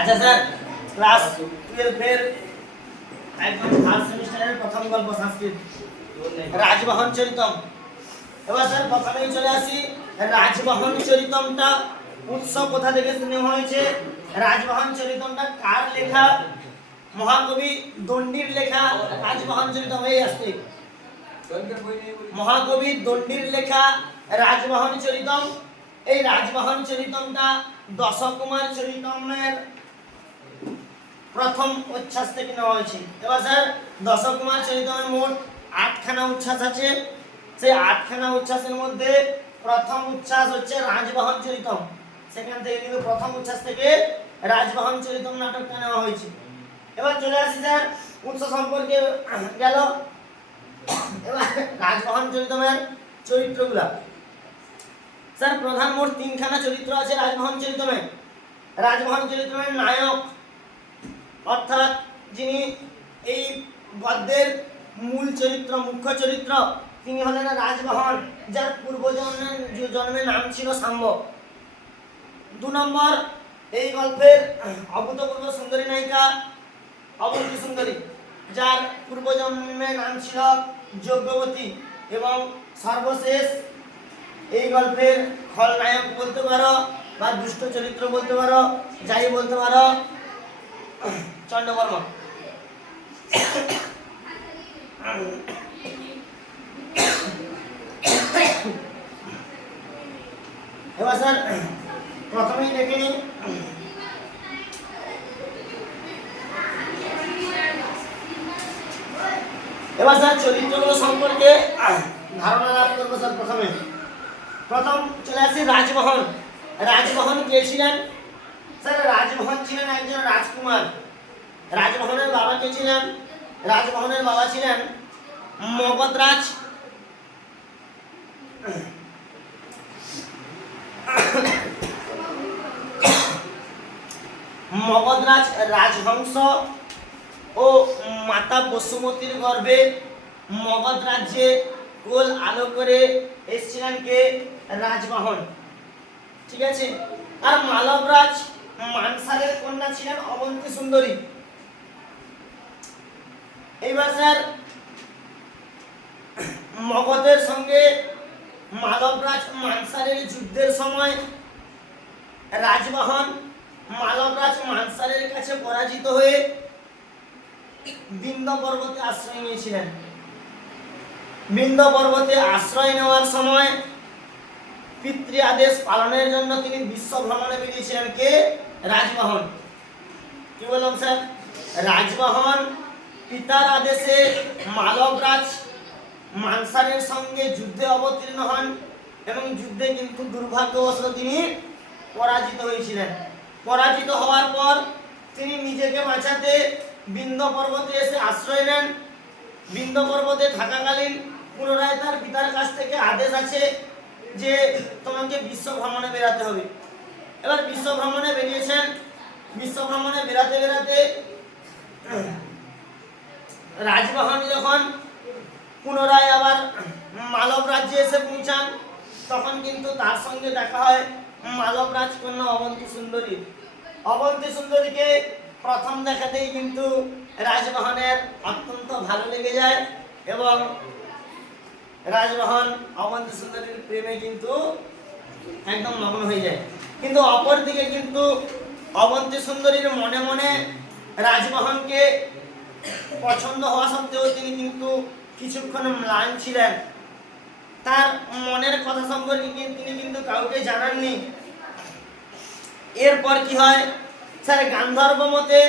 আচ্ছা sir, class 12 এর একদম ফার্স্ট সেমিস্টারের প্রথম গল্প সংস্কৃত রাজবাহন চরিতম। এবার স্যার প্রথমেই চলে আসি, রাজবাহন চরিতমটা উৎস কোথা থেকে নেওয়া হয়েছে? রাজবাহন চরিতমটা কার লেখা? মহাকবি দণ্ডির লেখা রাজবাহন চরিতম। এই আসছে মহাকবি দণ্ডির লেখা রাজবাহন চরিতম। এই রাজবাহন চরিতমটা দশকুমার চরিতমের প্রথম উচ্ছ্বাস থেকে নেওয়া হয়েছে। এবার স্যার দশকুমার চরিতমের মোট 8খানা উচ্ছ্বাস আছে। সেই 8খানা উচ্ছ্বাসের মধ্যে প্রথম উচ্ছ্বাস হচ্ছে রাজবাহন চরিতম। সেখান থেকে কিন্তু প্রথম উচ্ছ্বাস থেকে রাজবাহন চরিতম নাটকটা নেওয়া হয়েছে। এবার চলে আসি স্যার উৎস সম্পর্কে গেল। এবার রাজবাহন চরিতমের চরিত্রগুলা স্যার প্রধান মোট 3খানা চরিত্র আছে রাজবাহন চরিতমে। রাজবাহন চরিতমের নায়ক অর্থাৎ যিনি এই গদ্যের মূল চরিত্র, মুখ্য চরিত্র, তিনি হলেন রাজবাহন, যার জন্মের নাম ছিল শাম্ব। 2 নম্বর, এই গল্পের অভূতপূর্ব সুন্দরী নায়িকা অবন্তী সুন্দরী, যার পূর্বজন্মের নাম ছিল যজ্ঞবতী। এবং সর্বশেষ এই গল্পের খলনায়ক বলতে পারো বা দুষ্ট চরিত্র বলতে পারো, যাই বলতে পারো, চন্ডবর্মা। এবার স্যার প্রথমেই দেখে নিই এবার স্যার চরিত্রগুলো সম্পর্কে ধারণা লাভ করবো। স্যার প্রথম চলে আসি রাজবাহন। রাজবাহন কে ছিলেন? স্যার রাজবাহন ছিলেন একজন রাজকুমার। রাজবাহনের বাবা কে ছিলেন? রাজবাহনের বাবা ছিলেন মগধরাজ। মগধরাজ রাজহংস ও মাতা বসুমতীর গর্ভে মগধ রাজ্যে গোল আলো করে এসেছিলেন কে? রাজবাহন। ঠিক আছে। আর মালবরাজ মানসারের কন্যা ছিলেন অবন্তী সুন্দরী। এইবার স্যার মগধের সঙ্গে মালবরাজ মানসারের যুদ্ধের সময় রাজবাহন মালবরাজ মানসারের কাছে পরাজিত হয়ে বিন্ধ্য পর্বতে আশ্রয় নিয়েছিলেন। বিন্ধ্য পর্বতে আশ্রয় নেওয়ার সময় পিতৃ আদেশ পালনের জন্য তিনি বিশ্ব ভ্রমণে বেরিয়েছিলেন কে? রাজবাহন। কি বললাম স্যার? রাজবাহন পিতার আদেশে মালবরাজ মানসারের সঙ্গে যুদ্ধে অবতীর্ণ হন এবং যুদ্ধে কিন্তু দুর্ভাগ্যবশত তিনি পরাজিত হয়েছিলেন। পরাজিত হওয়ার পর তিনি নিজেকে বাঁচাতে বিন্ধ্য পর্বতে এসে আশ্রয় নেন। বিন্ধ্য পর্বতে থাকাকালীন পুনরায় তার পিতার কাছ থেকে আদেশ আছে যে তোমাকে বিশ্ব ভ্রমণে বেরাতে হবে। এবার বিশ্ব ভ্রমণে বেরিয়েছেন। বিশ্ব ভ্রমণে বেরাতে বেরাতে রাজবাহন যখন পুনরায় আবার মালব রাজ্যে এসে পৌঁছান, তখন কিন্তু তার সঙ্গে দেখা হয় মালব রাজকন্যা অবন্তী সুন্দরী। অবন্তী সুন্দরীকে প্রথম দেখাতেই কিন্তু রাজবাহনের অত্যন্ত ভালো লেগে যায় এবং রাজবাহন অবন্তী সুন্দরীর প্রেমে কিন্তু একদম মগ্ন হয়ে যায়। কিন্তু অপরদিকে কিন্তু অবন্তী সুন্দরীর মনে মনে রাজবাহনকে পছন্দ হওয়া সত্ত্বেও তিনি কিন্তু কিছুক্ষণ ম্লান ছিলেন। তার মনের কথা সম্পর্কে তিনি কিন্তু কাউকে জানাননি। এরপর কি হয়? স্যার গান্ধর্ব মতে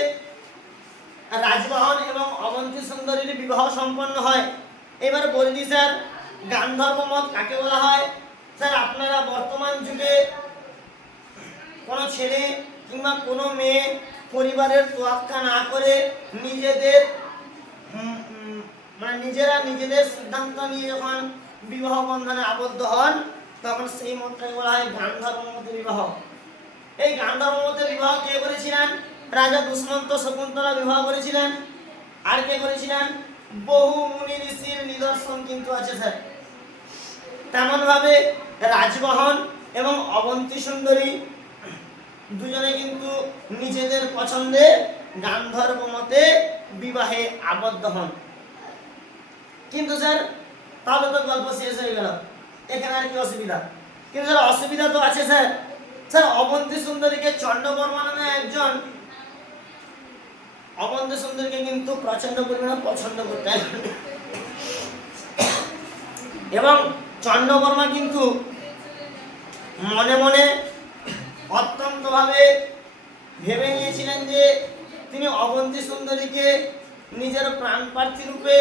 রাজবাহন এবং অবন্তী সুন্দরীর বিবাহ সম্পন্ন হয়। এবার বলছি স্যার গান্ধর্ব মত কাকে বলা হয়? স্যার আপনারা বর্তমান যুগে কোনো ছেলে কিংবা কোনো মেয়ে পরিবারের তোয়াক্কা না করে নিজেরা নিজেদের সিদ্ধান্ত নিয়ে যখন বিবাহ বন্ধনে আবদ্ধ হন, তখন সেই মতটাকে বলা হয় গান্ধর্ব মতে বিবাহ। এই গান্ধর্ব মতে বিবাহ কে করেছিলেন? রাজা দুষ্মন্ত শকুন্তলা বিবাহ করেছিলেন। আর কে করেছিলেন? বহু মুনি ঋষির নিদর্শন কিন্তু আছে স্যার। তেমন ভাবে রাজবাহন এবং অবন্তী সুন্দরী দুজনে কিন্তু নিজেদের পছন্দে গান্ধর্ব মতে বিবাহে আবদ্ধ হন। কিন্তু স্যার তাহলে তো গল্প শেষ হয়ে গেল, এখানে আর কি অসুবিধা? কিন্তু স্যার অসুবিধা তো আছে স্যার। স্যার অবন্তী সুন্দরীকে চন্ডবর্মা নামে একজন অবন্তী সুন্দরীকে কিন্তু প্রচন্ড পরিমাণে পছন্দ করতেন এবং চন্ডবর্মা কিন্তু মনে মনে অত্যন্ত ভাবে ভেবে নিয়েছিলেন যে তিনি অবন্তী সুন্দরীকে নিজের প্রাণপ্রার্থী রূপে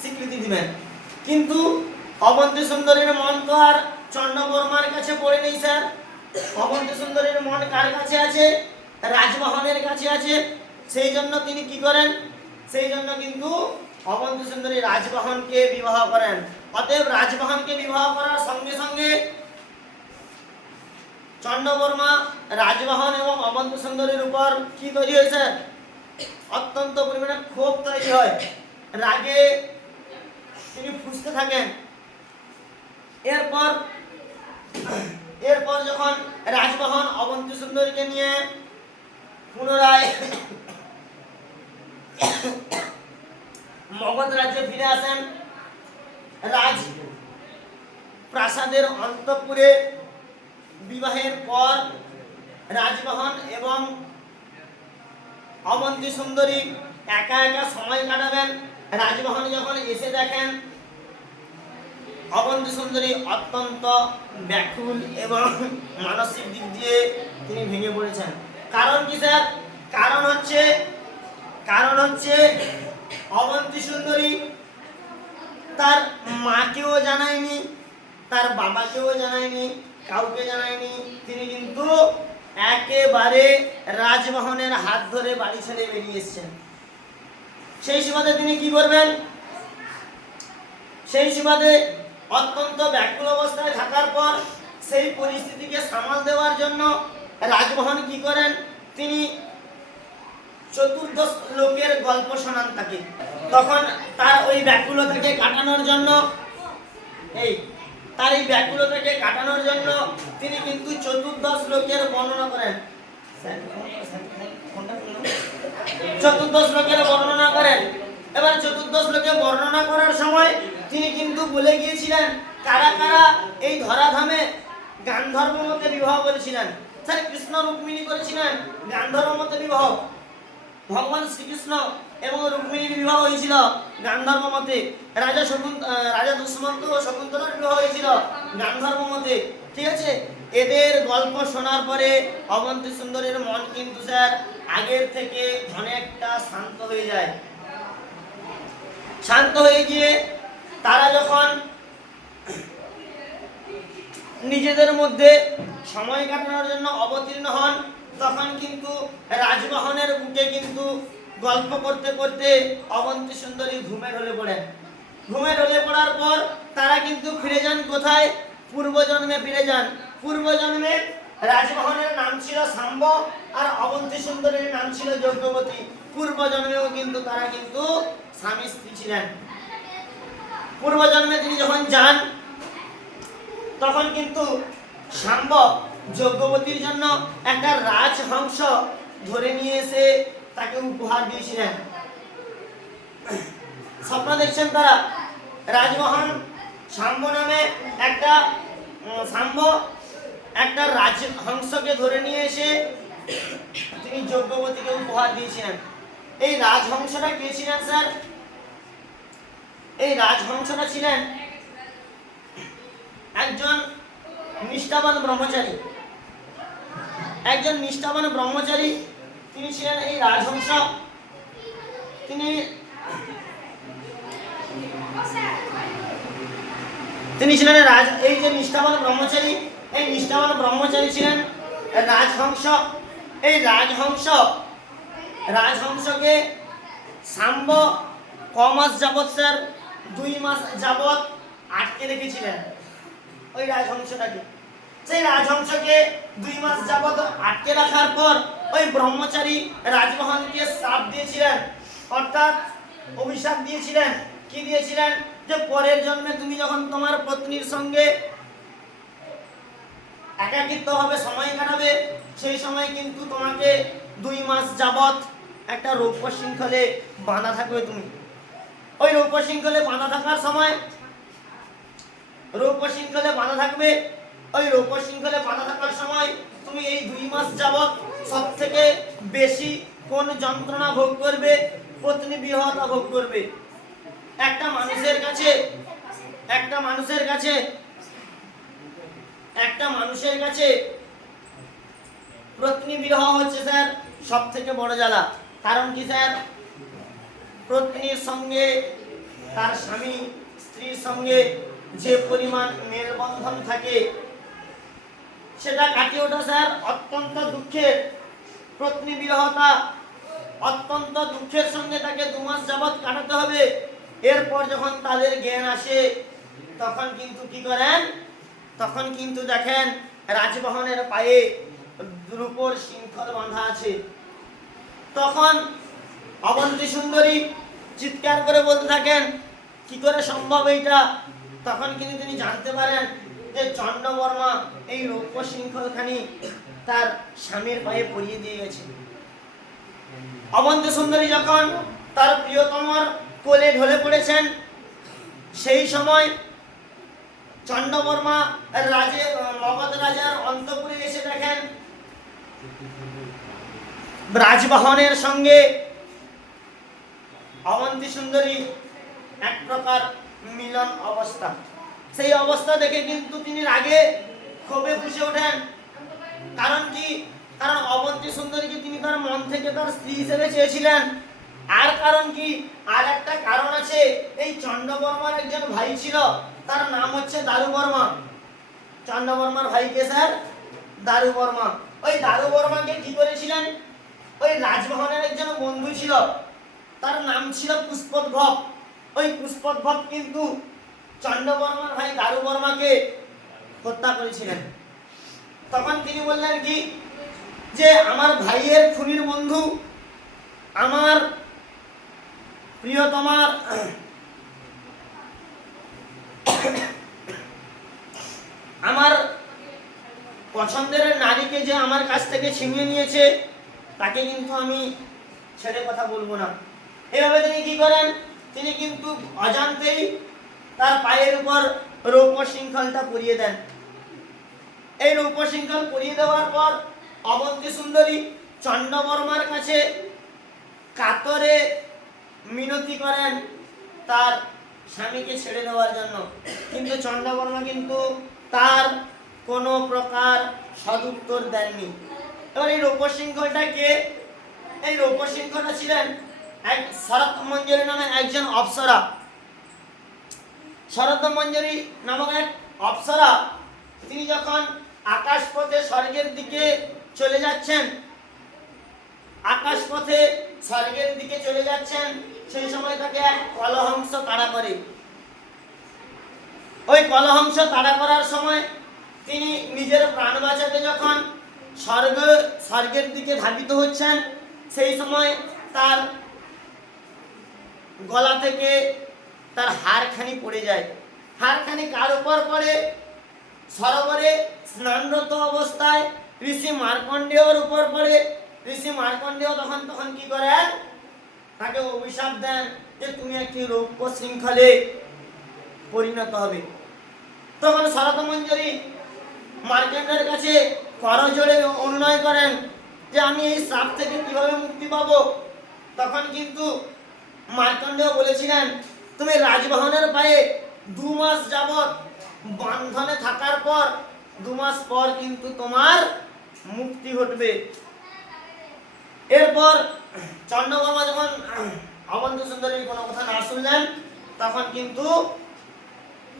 স্বীকৃতি দিবেন। কিন্তু অবন্তী সুন্দরীর মন তো আর চন্ডবর্মার কাছে পড়ে নেই স্যার। অবন্তী সুন্দরীর মন কার কাছে আছে? রাজমোহনের কাছে আছে। সেই জন্য তিনি কি করেন? সেই জন্য কিন্তু অবন্তী সুন্দরী রাজমোহনকে বিবাহ করেন। অতএব রাজমোহনকে বিবাহ করার সঙ্গে সঙ্গে চন্ডবর্মা, রাজমোহন এবং অবন্তী সুন্দরীর উপর কি তৈরি হয়েছে? অত্যন্ত পরিমাণে ক্ষোভ তৈরি হয়। রাগে তিনি ফুঁসতে থাকেন। এরপর যখন রাজমোহন অবন্তী সুন্দরীকে নিয়ে পুনরায় মগধ রাজ্যে ফিরে আসেন, রাজ প্রাসাদের অন্তঃপুরে বিবাহের পর রাজমোহন এবং অবন্তী সুন্দরী একা একা সময় কাটাবেন। রাজমোহন যখন এসে দেখেন অবন্তী সুন্দরী অত্যন্ত ব্যাকুল এবং মানসিক দিক দিয়ে তিনি ভেঙে পড়েছেন। কারণ কি স্যার? কারণ হচ্ছে অবন্তী সুন্দরী তার মাকেও জানায়নি, তার বাবাকেও জানায়নি, কাউকে জানায়নি। তিনি কিন্তু একেবারে রাজমোহনের হাত ধরে বাড়ি ছেড়ে বেরিয়ে এসেছেন। সেই সুবাদে তিনি কি করবেন? সেই সুবাদে অত্যন্ত ব্যাকুল অবস্থায় থাকার পর সেই পরিস্থিতিকে সামাল দেওয়ার জন্য রাজমোহন কি করেন? তিনি চতুর্দশ লোকের গল্প শোনান তাকে। তখন তার ওই ব্যাকুলতাকে কাটানোর জন্য তিনি কিন্তু চতুর্দশ লোকের বর্ণনা করেন। এবার চতুর্দশ লোকে বর্ণনা করার সময় তিনি কিন্তু বলে গিয়েছিলেন কারা কারা এই ধরাধামে গান্ধর্ব মতে বিবাহ করেছিলেন। স্যার কৃষ্ণ রুক্মিণী করেছিলেন গান্ধর্ব মতে বিবাহ। ভগবান শ্রীকৃষ্ণ এবং রুক্মিণীর বিবাহ হয়েছিল গান্ধর্ব মতে। রাজা দুষ্মন্ত ও শকুন্তলার বিবাহ হয়েছিল গান্ধর্ব মতে। ঠিক আছে, এদের গল্প শোনার পরে অবন্তী সুন্দরীর মন কিন্তু স্যার আগের থেকে অনেকটা শান্ত হয়ে যায়। শান্ত হয়ে গিয়ে তারা যখন নিজেদের মধ্যে সময় কাটানোর জন্য অবতীর্ণ হন, তখন কিন্তু রাজমোহনের বুকে কিন্তু গল্প করতে করতে অবন্তী সুন্দরী ঘুমে ঢলে পড়েন। ঘুমে ঢলে পড়ার পর তারা কিন্তু ফিরে যান কোথায়? পূর্বজন্মে ফিরে যান। পূর্বজন্মে রাজমোহনের নাম ছিল শাম্ব আর অবন্তী সুন্দরীর নাম ছিল যজ্ঞবতী। পূর্বজন্মেও কিন্তু তারা কিন্তু স্বামী স্ত্রী ছিলেন। পূর্বজন্মে তিনি যখন যান তখন কিন্তু শাম্ব যজ্ঞবতীর জন্য একটা রাজহংস ধরে নিয়ে এসে তাকে উপহার দিয়েছিলেন। স্বপ্ন দেখছেন তারা। রাজমোহন শাম্ব নামে একটা রাজহংসকে ধরে নিয়ে এসে তিনি যজ্ঞবতীকে উপহার দিয়েছিলেন। এই রাজহংসটা কে ছিলেন স্যার? এই রাজহংসটা ছিলেন একজন নিষ্ঠাবান ব্রহ্মচারী। তিনি ছিলেন এই রাজহংস। তিনি ছিলেন এই যে নিষ্ঠাবান ব্রহ্মচারী, এই নিষ্ঠাবান ব্রহ্মচারী ছিলেন রাজহংস। এই রাজহংসকে শাম্ব কমাস যাবৎ স্যার 2 মাস যাবৎ আটকে রেখেছিলেন ওই রাজহংসটাকে। সেই রাজহংসকে 2 মাস যাবৎ আটকে রাখার পর ওই ব্রহ্মচারী রাজমোহনকে শ্রাপ দিয়েছিলেন, অর্থাৎ অভিশাপ দিয়েছিলেন। কি দিয়েছিলেন? যে পরের জন্মে তুমি যখন তোমার পত্নীর সঙ্গে একাকিত্ব ভাবে সময় কাটাবে, সেই সময় কিন্তু তোমাকে 2 মাস যাবত একটা রৌপ্য শৃঙ্খলে বাঁধা থাকবে। তুমি ওই রৌপ্য শৃঙ্খলে বাঁধা থাকার সময় রৌপ্য শৃঙ্খলে বাঁধা থাকবে। ওই রৌপ্য শৃঙ্খলে বাঁধা থাকার সময় তুমি এই 2 মাস যাবত সব থেকে বেশি কোন যন্ত্রণা ভোগ করবে? পত্নী বিরহতা ভোগ করবে। একটা মানুষের কাছে পত্নী বিরহ হচ্ছে স্যার সব থেকে বড় জ্বালা। কারণ কি স্যার? পত্নীর সঙ্গে তার স্বামী স্ত্রীর সঙ্গে যে পরিমাণ মেলবন্ধন থাকে সেটা কাটিয়ে ওঠা স্যার অত্যন্ত দুঃখের। পত্নী বিরহতা অত্যন্ত দুঃখের সঙ্গে তাকে 2 মাস যাবত কাটাতে হবে। এরপর যখন তাদের জ্ঞান আসে তখন কিন্তু কি করেন? তখন কিন্তু দেখেন রাজবহনের পায়ে রূপোর শৃঙ্খল বাঁধা আছে। তখন অবন্তী সুন্দরী চিৎকার করে বলতে থাকেন, কি করে সম্ভব এইটা? তখন কিন্তু তিনি জানতে পারেন যে চন্ডবর্মা এই রৌপ্য শৃঙ্খলখানি তার স্বামীর পায়ে পরিয়ে দিয়ে গেছে। অবন্তী সুন্দরী যখন তার প্রিয়তমার কোলে ঢলে পড়েছেন, সেই সময় চন্ডবর্মা মগধ রাজার অন্তঃপুরে এসে দেখেন রাজবাহনের সঙ্গে অবন্তী সুন্দরী এক প্রকার মিলন অবস্থা। সেই অবস্থা দেখে কিন্তু তিনি রাগে ক্ষোভে ফুঁসে ওঠেন। কারণ কি? কারণ অবন্তী সুন্দরীকে তিনি তার মন থেকে তার স্ত্রী হিসেবে চেয়েছিলেন। আর কারণ কি? আর একটা কারণ আছে। এই চন্ডবর্মার একজন ভাই ছিল, তার নাম হচ্ছে দারুবর্মা। চন্ডবর্মার ভাই কে স্যার? দারুবর্মা। ওই দারুবর্মাকে কি করেছিলেন? ওই রাজভবনের একজন বন্ধু ছিল, তার নাম ছিল পুষ্পোদ্ভব। ওই পুষ্পোদ্ভব কিন্তু চন্ডবর্মার ভাই দারুবর্মাকে হত্যা করেছিলেন। তখন তিনি বললেন কি, যে আমার ভাইয়ের খুনির বন্ধু আমার প্রিয়তমার আমার পছন্দের নারীকে যে আমার কাছ থেকে ছিনিয়ে নিয়েছে, তাকে কিন্তু আমি ছেড়ে কথা বলবো না। এভাবে তিনি কি করেন? তিনি কিন্তু অজান্তেই তার পায়ের উপর রৌপ্য শৃঙ্খলটা পরিয়ে দেন। এই রৌপ্য শৃঙ্খল পরিয়ে দেওয়ার পর অবন্তী সুন্দরী চন্ডবর্মার কাছে কাতরে মিনতি করেন তার স্বামীকে ছেড়ে দেওয়ার জন্য। কিন্তু চন্ডবর্মা কিন্তু তার কোনো প্রকার সদুত্তর দেননি। এবার এই রৌপ্য শৃঙ্খলটা কে? এই রৌপ্য শৃঙ্খলটা ছিলেন এক শরৎ মঞ্জরী নামে একজন অপ্সরা। শরৎ মঞ্জরী নামক এক অপ্সরা তিনি যখন আকাশপথে স্বর্গের দিকে চলে যাচ্ছেন, সেই সময় তাকে এক কলহংস তাড়া করে। ওই কলহংস তাড়া করার সময় তিনি নিজের প্রাণ বাঁচাতে যখন স্বর্গের দিকে ধাবিত হচ্ছেন, সেই সময় তার গলা থেকে তার হাড়খানি পড়ে যায়। হাড়খানি কার উপর পড়ে? সরোবরে স্নানরত অবস্থায় ঋষি মার্কণ্ডেয়র উপর পড়ে। ঋষি মার্কণ্ডেয় তখন কি করেন? তাকে অভিশাপ দেন যে তুমি একটি রৌপ্য শৃঙ্খলে পরিণত হবে। তখন শরৎ মঞ্জরী মার্কণ্ডেয়ের কাছে করজোড়ে অনুনয় করেন যে আমি এই শ্রাপ থেকে কিভাবে মুক্তি পাবো। তখন কিন্তু মার্কণ্ডেয় বলেছিলেন, তুমি রাজবাহনের পায়ে 2 মাস যাবত বন্ধনে থাকার পর 2 মাস পর কিন্তু তোমার মুক্তি ঘটবে। এরপর চন্ডবর্মা যখন অবন্তী সুন্দরীর কোনো কথা না শুনলেন, তখন কিন্তু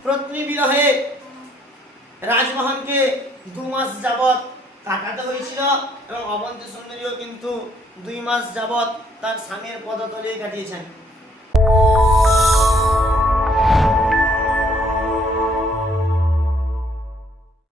পত্নী বিরহে রাজমোহনকে 2 মাস যাবত কাটাতে হয়েছিল এবং অবন্তী সুন্দরীও কিন্তু 2 মাস যাবত তার স্বামীর পদতলে কাটিয়েছেন।